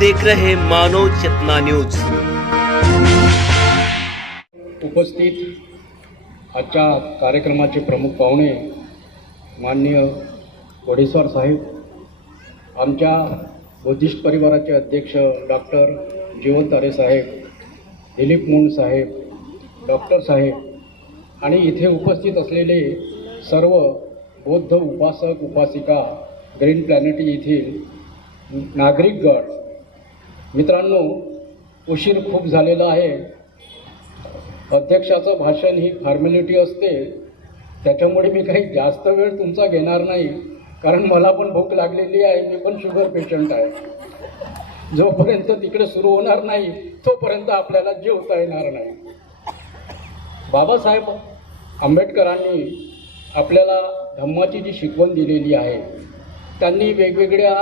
देख रहे मानव चेतना न्यूज। उपस्थित आजच्या कार्यक्रमाचे प्रमुख पाहुणे माननीय वडेसर साहेब, आमच्या बुद्धिस्ट परिवाराचे अध्यक्ष डॉक्टर जीवन तारे साहेब, दिलीप मुंड साहेब, डॉक्टर साहेब आणि इथे उपस्थित असलेले सर्व बौद्ध उपासक उपासिका, ग्रीन प्लॅनेट येथील नागरिक गट मित्रांनो, उशीर खूप झालेला आहे। अध्यक्षाचं भाषण ही फॉर्मॅलिटी असते, त्याच्यामुळे मी काही जास्त वेळ तुमचा घेणार नाही, कारण मला पण भूक लागलेली आहे। मी पण शुगर पेशंट आहे। जोपर्यंत तिकडे सुरू होणार नाही तोपर्यंत आपल्याला जेवता येणार नाही। बाबासाहेब आंबेडकरांनी आपल्याला धम्माची जी शिकवण दिलेली आहे, त्यांनी वेगवेगळ्या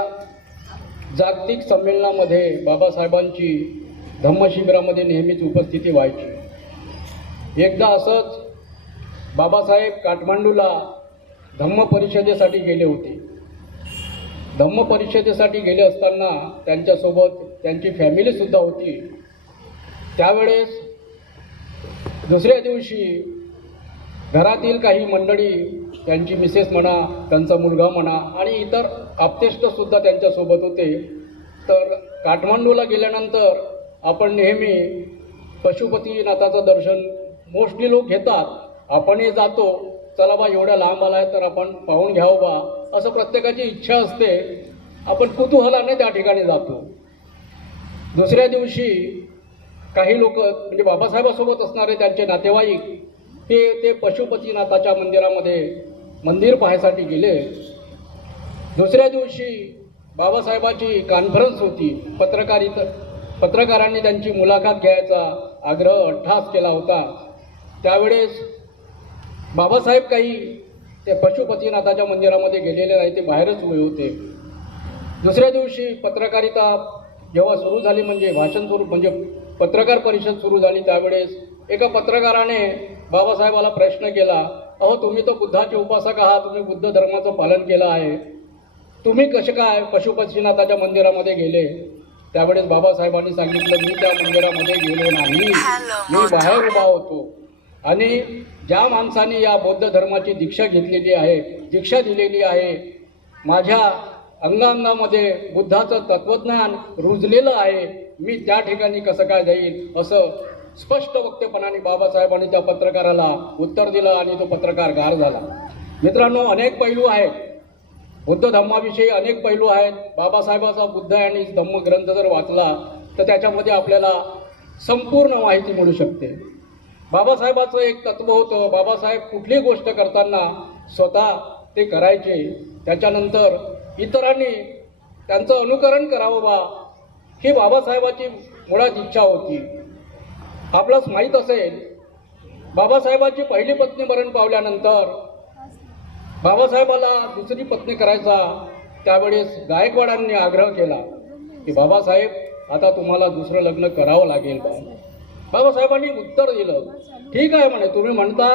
जागतिक संमेलनामध्ये बाबासाहेबांची धम्मशिबिरामध्ये नेहमीच उपस्थिती व्हायची। एकदा असंच बाबासाहेब काठमांडूला धम्म परिषदेसाठी गेले होते। धम्म परिषदेसाठी गेले असताना त्यांच्यासोबत त्यांची फॅमिलीसुद्धा होती। त्यावेळेस दुसऱ्या दिवशी घरातील काही मंडळी, त्यांची मिसेस म्हणा, त्यांचा मुलगा म्हणा आणि इतर आप्तेष्टसुद्धा त्यांच्यासोबत होते। तर काठमांडूला गेल्यानंतर आपण नेहमी पशुपतीनाथाचं दर्शन मोस्टली लोक घेतात, आपणही जातो। चला बा, एवढ्या लांब आला आहे तर आपण पाहून घ्यावं बा, असं प्रत्येकाची इच्छा असते। आपण कुतूहलाने त्या ठिकाणी जातो। दुसऱ्या दिवशी काही लोक म्हणजे बाबासाहेबासोबत असणारे त्यांचे नातेवाईक ते पशुपतीनाथाच्या मंदिरामध्ये मंदिर पाहायसाठी गेले। दुसऱ्या दिवशी बाबासाहेबाची कॉन्फरन्स होती, पत्रकारांनी त्यांची मुलाखत घ्यायचा आग्रह अट्टाहास केला होता। त्यावेळेस बाबासाहेब काही ते पशुपतीनाथाच्या मंदिरामध्ये गेलेले नाही, ते बाहेरच उभे होते। दुसऱ्या दिवशी पत्रकारिता जेव्हा सुरू झाली, म्हणजे पत्रकार परिषद सुरू झाली, त्यावेळेस एका पत्रकाराने बाबासाहेबाला प्रश्न केला, अहो तुम्ही तर बुद्धाचे उपासक आहात, तुम्ही बुद्ध धर्माचं पालन केलं आहे, तुम्ही कसे काय पशुपतीनाथाच्या मंदिरामध्ये गेले? त्यावेळेस बाबासाहेबांनी सांगितलं, मी त्या मंदिरामध्ये गेलो नाही, मी बाहेर उभा होतो आणि ज्या माणसाने या बौद्ध धर्माची दीक्षा घेतलेली आहे, दीक्षा दिलेली आहे, माझ्या अंगांगामध्ये बुद्धाचं तत्वज्ञान रुजलेलं आहे, मी त्या ठिकाणी कसं काय जाईल? असं स्पष्ट वक्तव्याने बाबासाहेबांनी त्या पत्रकाराला उत्तर दिलं आणि तो पत्रकार गार झाला। मित्रांनो, अनेक पैलू आहेत बुद्ध धम्माविषयी, अनेक पैलू आहेत। बाबासाहेबाचा बुद्ध आणि धम्म ग्रंथ जर वाचला तर त्याच्यामध्ये आपल्याला संपूर्ण माहिती मिळू शकते। बाबासाहेबाचं एक तत्व होतं, बाबासाहेब कुठली गोष्ट करताना स्वतः ते करायचे, त्याच्यानंतर इतरांनी त्यांचं अनुकरण करावं बा, ही बाबासाहेबाची मुळात इच्छा होती। आपल्यास माहीत असेल, बाबासाहेबांची पहिली पत्नी मरण पावल्यानंतर बाबासाहेबाला दुसरी पत्नी करायचा, त्यावेळेस गायकवाडांनी आग्रह केला की बाबासाहेब, आता तुम्हाला दुसरं लग्न करावं लागेल बा। बाबासाहेबांनी उत्तर दिलं, ठीक आहे म्हणे, तुम्ही म्हणता,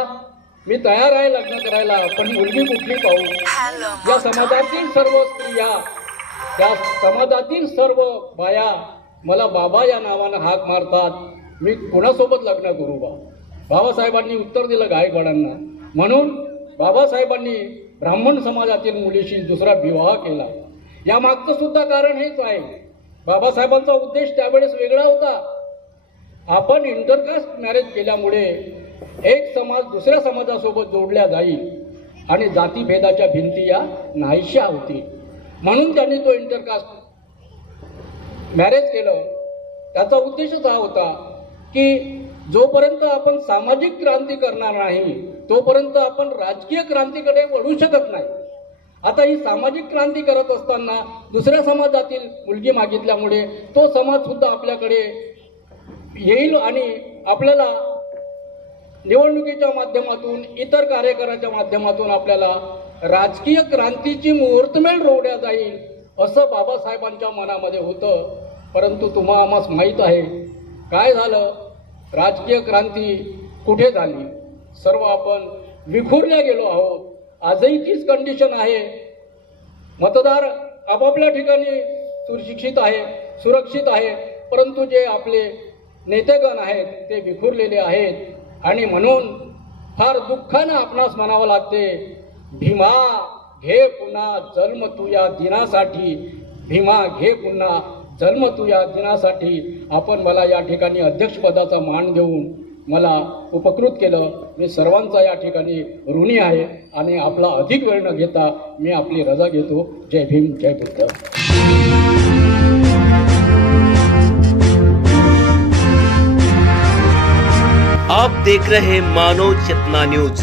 मी तयार आहे लग्न करायला, पण मुलगी कुठली पाहू? या समाजातील सर्व स्त्रिया, त्या समाजातील सर्व बाया मला बाबा या नावानं हाक मारतात, मी कोणासोबत लग्न करू बा? बाबासाहेबांनी उत्तर दिलं गायकवाडांना। म्हणून बाबासाहेबांनी ब्राह्मण समाजातील मुलीशी दुसरा विवाह केला। या मागचं सुद्धा कारण हेच आहे, बाबासाहेबांचा उद्देश त्यावेळेस वेगळा होता। आपण इंटरकास्ट मॅरेज केल्यामुळे एक समाज दुसऱ्या समाजासोबत जोडल्या जाईल आणि जातीभेदाच्या भिंती या नाहीशा होतील, म्हणून त्यांनी तो इंटरकास्ट मॅरेज केलं। त्याचा उद्देशच हा होता की जोपर्यंत आपण सामाजिक क्रांती करणार नाही तोपर्यंत आपण राजकीय क्रांतीकडे वळू शकत नाही। आता ही सामाजिक क्रांती करत असताना दुसऱ्या समाजातील मुलगी मागितल्यामुळे तो समाज सुद्धा आपल्याकडे येईल आणि आपल्याला निवडणुकीच्या माध्यमातून, इतर कार्यक्रमाच्या माध्यमातून आपल्याला राजकीय क्रांतीची मुहूर्तमेढ रोवल्या जाईल, असं बाबासाहेबांच्या मनामध्ये होतं। परंतु तुम्हा आम्हास माहीत आहे काय झालं, राजकीय क्रांती कुठे झाली? सर्व आपण विखुरल्या गेलो आहोत। आजही तीच कंडिशन आहे। मतदार आपापल्या ठिकाणी सुशिक्षित आहे, सुरक्षित आहे, परंतु जे आपले नेतेगण आहेत ते विखुरलेले आहेत आणि म्हणून फार दुःखानं आपणास म्हणावं लागते, भीमा घे पुन्हा जन्म तू या दिनासाठी, भीमा घे पुन्हा जन्म तू या दिनासाठी. आपण मला या ठिकाणी अध्यक्षपदाचा मान देऊन मला उपकृत केलं. मी सर्वांचा या ठिकाणी ऋणी आहे आणि आपला अधिक वेळ न घेता मी आपली रजा घेतो. जय भीम, जय बुद्ध. आप देख रहे मानव चेतना न्यूज.